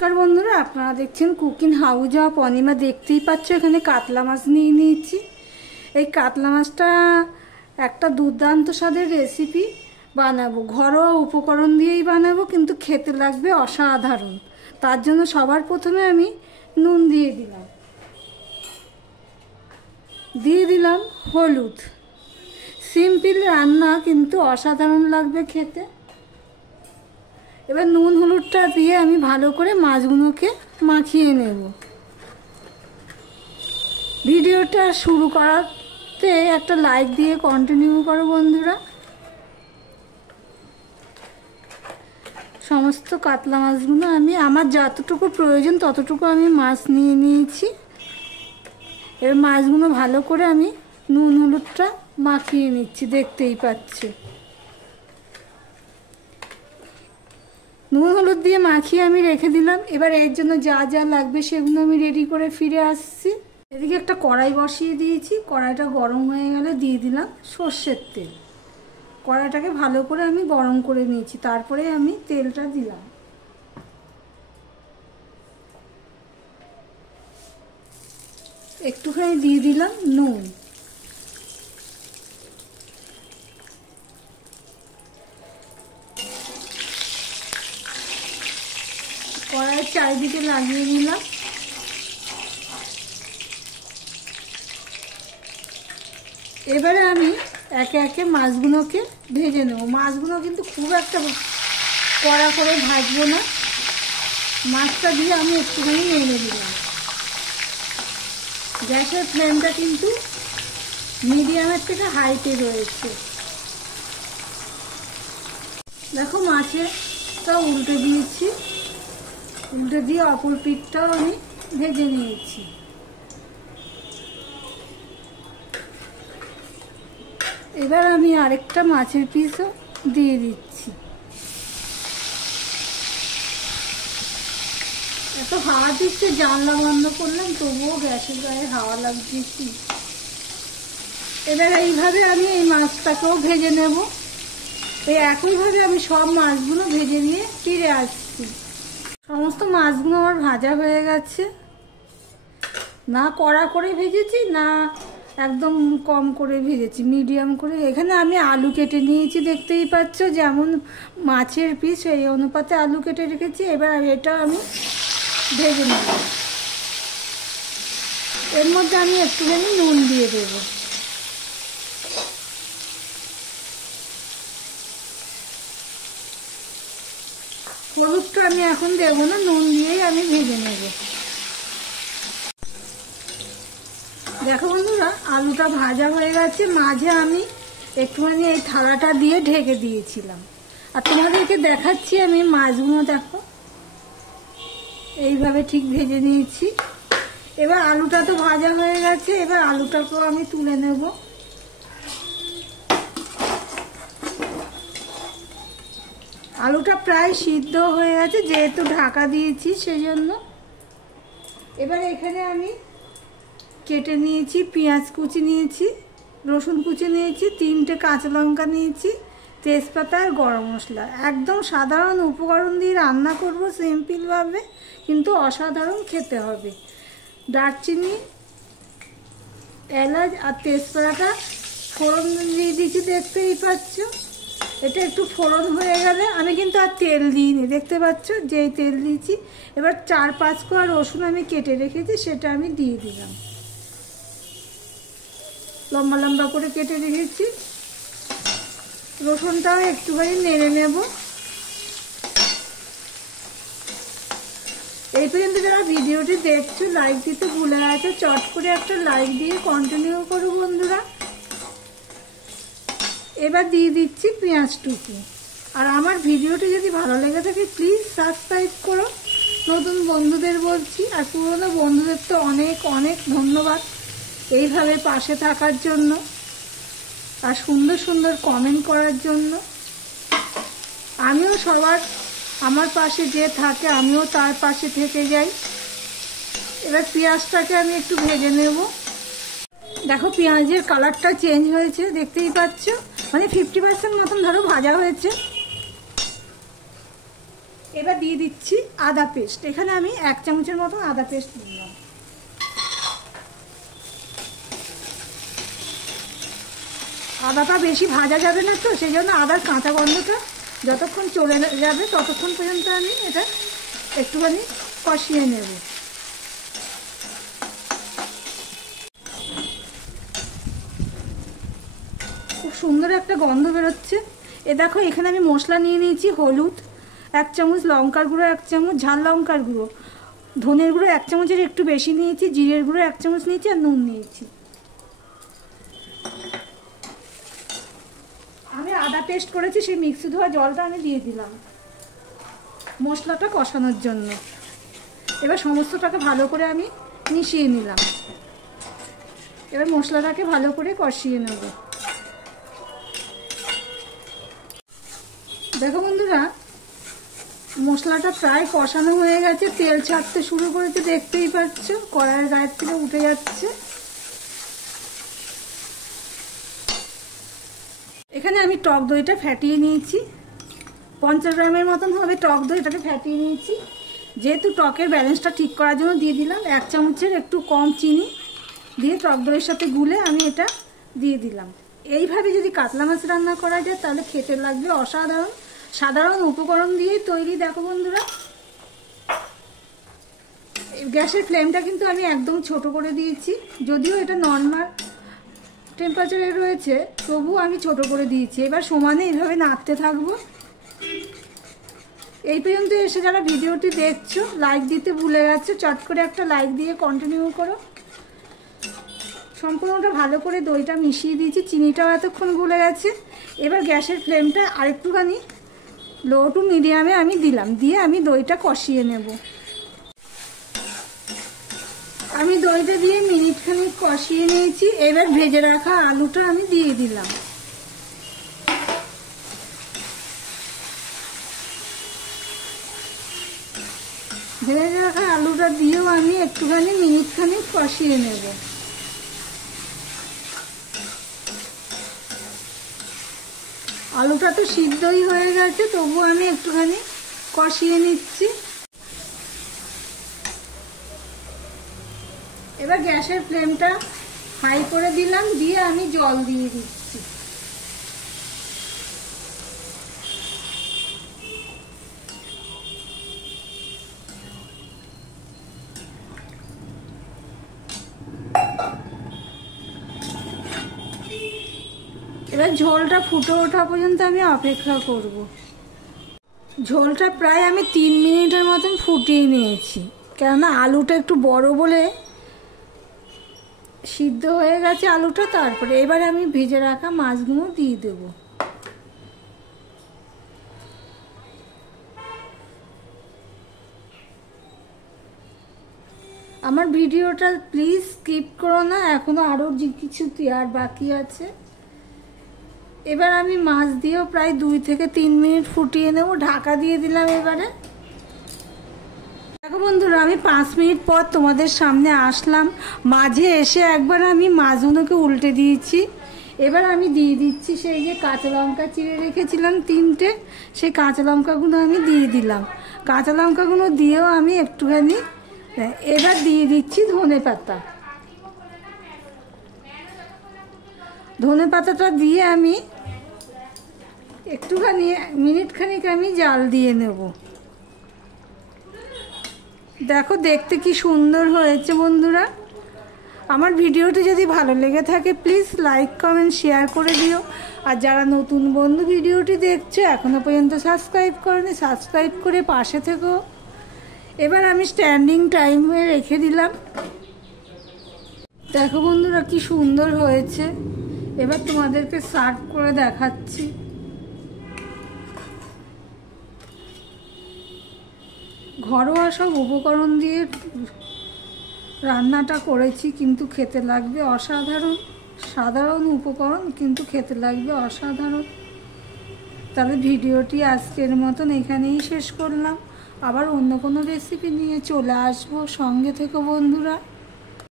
নমস্কার বন্ধুরা, আপনারা দেখছেন কুকিং হাউস অফ অনিমা। দেখতেই পাচ্ছ এখানে কাতলা মাছ নিয়ে নিয়েছি। এই কাতলা মাছটা একটা দুর্দান্ত স্বাদের রেসিপি বানাবো, ঘরোয়া উপকরণ দিয়েই বানাবো, কিন্তু খেতে লাগবে অসাধারণ। তার জন্য সবার প্রথমে আমি নুন দিয়ে দিলাম হলুদ। সিম্পল রান্না কিন্তু অসাধারণ লাগবে খেতে। এবার নুন হলুদটা দিয়ে আমি ভালো করে মাছগুলোকে মাখিয়ে নেব। ভিডিওটা শুরু করাতে একটা লাইক দিয়ে কন্টিনিউ করো বন্ধুরা। সমস্ত কাতলা মাছগুলো আমি আমার যতটুকু প্রয়োজন ততটুকু আমি মাছ নিয়ে নিয়েছি। এবার মাছগুলো ভালো করে আমি নুন হলুদটা মাখিয়ে নিচ্ছি, দেখতেই পাচ্ছি। নুন হলুদ দিয়ে মাখিয়ে আমি রেখে দিলাম। এবার এর জন্য যা যা লাগবে সেগুলো আমি রেডি করে ফিরে আসছি। এদিকে একটা কড়াই বসিয়ে দিয়েছি। কড়াইটা গরম হয়ে গেলে দিয়ে দিলাম সর্ষের তেল। কড়াইটাকে ভালো করে আমি গরম করে নিয়েছি, তারপরে আমি তেলটা দিলাম। একটুখানি দিয়ে দিলাম নুন। কড়াইয়ের চারিদিকে লাগিয়ে দিলাম। এবারে আমি একে একে মাছগুলোকে ভেজে নেব। মাছগুলো কিন্তু খুব একটা কড়া করে ভাজবো না। মাছটা দিয়ে আমি একটুখানি নেড়ে দিলাম। গ্যাসের ফ্লেমটা কিন্তু মিডিয়ামের থেকে হাইতে রয়েছে। দেখো মাছেরটা উল্টে দিয়েছি। উল্টে দিয়ে অপর পিঠটাও আমি ভেজে নিয়েছি। এবার আমি আরেকটা মাছের পিসও দিয়ে দিচ্ছি। এত হাওয়া দিচ্ছে, জানলা বন্ধ করলাম তবুও গ্যাসের গায়ে হাওয়া লাগছে। এবার এইভাবে আমি এই মাছটাকেও ভেজে নেব। এই একইভাবে আমি সব মাছগুলো ভেজে নিয়ে ফিরে আসছি। সমস্ত মাছগুলো আমার ভাজা হয়ে গেছে। না কড়া করে ভেজেছি, না একদম কম করে ভেজেছি, মিডিয়াম করে। এখানে আমি আলু কেটে নিয়েছি, দেখতেই পাচ্ছ। যেমন মাছের পিস এই অনুপাতে আলু কেটে রেখেছি। এবার এটা আমি ভেজে নেব। এর মধ্যে আমি একটুখানি নুন দিয়ে দেব। হলুদটা আমি এখন দেবো না, নুন দিয়েই আমি ভেজে নেব। দেখো বন্ধুরা, আলুটা ভাজা হয়ে গেছে। মাঝে আমি একটুখানি এই থালাটা দিয়ে ঢেকে দিয়েছিলাম। আর তোমাদেরকে দেখাচ্ছি আমি মাছগুলো। দেখো এইভাবে ঠিক ভেজে নিয়েছি। এবার আলুটা তো ভাজা হয়ে গেছে। এবার আলুটাকেও আমি তুলে নেব। আলুটা প্রায় সিদ্ধ হয়ে গেছে, যেহেতু ঢাকা দিয়েছি সেই জন্য। এবার এখানে আমি কেটে নিয়েছি পেঁয়াজ কুচি নিয়েছি, রসুন কুচি নিয়েছি, 3টে কাঁচা লঙ্কা নিয়েছি, তেজপাতা আর গরম মশলা। একদম সাধারণ উপকরণ দিয়ে রান্না করব, সিম্পলভাবে, কিন্তু অসাধারণ খেতে হবে। দারচিনি, এলাচ আর তেজপাতা ফোড়ন দিয়ে দিয়েছি, দেখতেই পাচ্ছ। এটা একটু ফোড়ন হয়ে গেলে, আমি কিন্তু আর তেল দিইনি, দেখতে পাচ্ছ যেই তেল দিয়েছি। এবার 4-5 কোয়া রসুন আমি কেটে রেখেছি, সেটা আমি দিয়ে দিলাম। লম্বা লম্বা করে কেটে রেখেছি। রসুনটাও একটুখানি নেড়ে নেব। এই পর্যন্ত যারা ভিডিওটি দেখছো, লাইক দিতে ভুলে গেছো, চট করে একটা লাইক দিয়ে কন্টিনিউ করো বন্ধুরা। এবার দিয়ে দিচ্ছি পেঁয়াজটুকু। আর আমার ভিডিওটি যদি ভালো লেগে থাকে প্লিজ সাবস্ক্রাইব করো। নতুন বন্ধুদের বলছি, আর পুরনো বন্ধুদের তো অনেক অনেক ধন্যবাদ এইভাবে পাশে থাকার জন্য আর সুন্দর সুন্দর কমেন্ট করার জন্য। আমিও আমার পাশে যে থাকে আমিও তার পাশে থেকে যাই। এবার পেঁয়াজটাকে আমি একটু ভেজে নেব। দেখো পেঁয়াজের কালারটা চেঞ্জ হয়েছে, দেখতেই পাচ্ছ। মানে 50% মতন ধরো ভাজা হয়েছে। এবার দিয়ে দিচ্ছি আদা পেস্ট। এখানে আমি 1 চামচের মতন আদা পেস্ট দিলাম। আদাটা বেশি ভাজা যাবে না তো, সেই জন্য আদার কাঁচা গন্ধটা যতক্ষণ চলে যাবে ততক্ষণ পর্যন্ত আমি এটা একটুখানি কষিয়ে নেব। খুব সুন্দর একটা গন্ধ বেরোচ্ছে। এ দেখো এখানে আমি মশলা নিয়ে নিয়েছি, হলুদ 1 চামচ, লঙ্কার গুঁড়ো 1 চামচ, ঝাল লঙ্কার গুঁড়ো, ধনের গুঁড়ো 1 চামচের একটু বেশি নিয়েছি, জিরের গুঁড়ো 1 চামচ নিয়েছি, আর নুন নিয়েছি। আমি আদা পেস্ট করেছি, সেই মিক্সি ধোয়া জলটা আমি দিয়ে দিলাম মশলাটা কষানোর জন্য। এবার সমস্তটাকে ভালো করে আমি মিশিয়ে নিলাম। এবার মশলাটাকে ভালো করে কষিয়ে নেব। দেখো বন্ধুরা, মশলাটা প্রায় কষানো হয়ে গেছে, তেল ছাড়তে শুরু করেছে, দেখতেই পাচ্ছ কড়াইয়ের গায়ের থেকে উঠে যাচ্ছে। এখানে আমি টক দইটা ফ্যাটিয়ে নিয়েছি, 50 গ্রামের মতন হবে টক দই, এটাকে ফ্যাটিয়ে নিয়েছি। যেহেতু টকের ব্যালেন্সটা ঠিক করার জন্য দিয়ে দিলাম 1 চামচের একটু কম চিনি দিয়ে টক দইয়ের সাথে গুলে আমি এটা দিয়ে দিলাম। এইভাবে যদি কাতলা মাছ রান্না করা যায় তাহলে খেতে লাগবে অসাধারণ। সাধারণ উপকরণ দিয়েই তৈরি। দেখো বন্ধুরা, গ্যাসের ফ্লেমটা কিন্তু আমি একদম ছোট করে দিয়েছি, যদিও এটা নর্মাল টেম্পারেচারে রয়েছে তবুও আমি ছোট করে দিয়েছি। এবার সমানে এইভাবে নাড়তে থাকবো। এই পর্যন্ত এসে যারা ভিডিওটি দেখছো, লাইক দিতে ভুলে যাচ্ছ, চট করে একটা লাইক দিয়ে কন্টিনিউ করো। সম্পূর্ণটা ভালো করে দইটা মিশিয়ে দিয়েছি, চিনিটাও এতক্ষণ গলে গেছে। এবার গ্যাসের ফ্লেমটা আরেকটুখানি লো টু মিডিয়ামে আমি দিলাম, দিয়ে আমি দইটা কষিয়ে নেব। আমি দইটা দিয়ে মিনিটখানিক কষিয়ে নিয়েছি। এবার ভেজে রাখা আলুটা আমি দিয়ে দিলাম। ভেজে রাখা আলুটা দিয়েও আমি একটুখানি মিনিটখানিক কষিয়ে নেব। আলুটা তো সিদ্ধই হয়ে গেছে, তবুও আমি একটুখানি কষিয়ে নিচ্ছি। এবার গ্যাসের ফ্লেমটা হাই করে দিলাম, দিয়ে আমি জল দিয়ে দিচ্ছি। এবার ঝোলটা ফুটে ওঠা পর্যন্ত আমি অপেক্ষা করব। ঝোলটা প্রায় আমি 3 মিনিটের মতন ফুটিয়ে নিয়েছি, কেননা আলুটা একটু বড় বলে সিদ্ধ হয়ে গেছে আলুটা। তারপরে এবারে আমি ভেজে রাখা মাছগুলো দিয়ে দেব। আমার ভিডিওটা প্লিজ স্কিপ করো না, এখনো আরও কিছু দেওয়ার বাকি আছে। এবার আমি মাছ দিয়েও প্রায় 2 থেকে 3 মিনিট ফুটিয়ে নেব, ঢাকা দিয়ে দিলাম। এবারে দেখো বন্ধুরা, আমি 5 মিনিট পর তোমাদের সামনে আসলাম। মাঝে এসে একবার আমি মাছগুলোকে উল্টে দিয়েছি। এবার আমি দিয়ে দিচ্ছি সেই যে কাঁচা লঙ্কা চিড়ে রেখেছিলাম 3টে, সেই কাঁচা লঙ্কাগুলো আমি দিয়ে দিলাম। কাঁচা লঙ্কাগুলো দিয়েও আমি একটুখানি, এবার দিয়ে দিচ্ছি ধনে পাতা। ধনে পাতাটা দিয়ে আমি একটুখানি মিনিট খানিক আমি জাল দিয়ে নেব। দেখো দেখতে কি সুন্দর হয়েছে বন্ধুরা। আমার ভিডিওটি যদি ভালো লেগে থাকে প্লিজ লাইক কমেন্ট শেয়ার করে দিও। আর যারা নতুন বন্ধু ভিডিওটি দেখছো এখনো পর্যন্ত সাবস্ক্রাইব করনি, সাবস্ক্রাইব করে পাশে থেকো। এবার আমি স্ট্যান্ডিং টাইমে রেখে দিলাম। দেখো বন্ধুরা কি সুন্দর হয়েছে। এবার তোমাদেরকে সার্ভ করে দেখাচ্ছি। ঘরোয়া সব উপকরণ দিয়ে রান্নাটা করেছি, কিন্তু খেতে লাগবে অসাধারণ। সাধারণ উপকরণ কিন্তু খেতে লাগবে অসাধারণ। তাহলে ভিডিওটি আজকের মতন এখানেই শেষ করলাম। আবার অন্য কোনো রেসিপি নিয়ে চলে আসবো, সঙ্গে থেকো বন্ধুরা।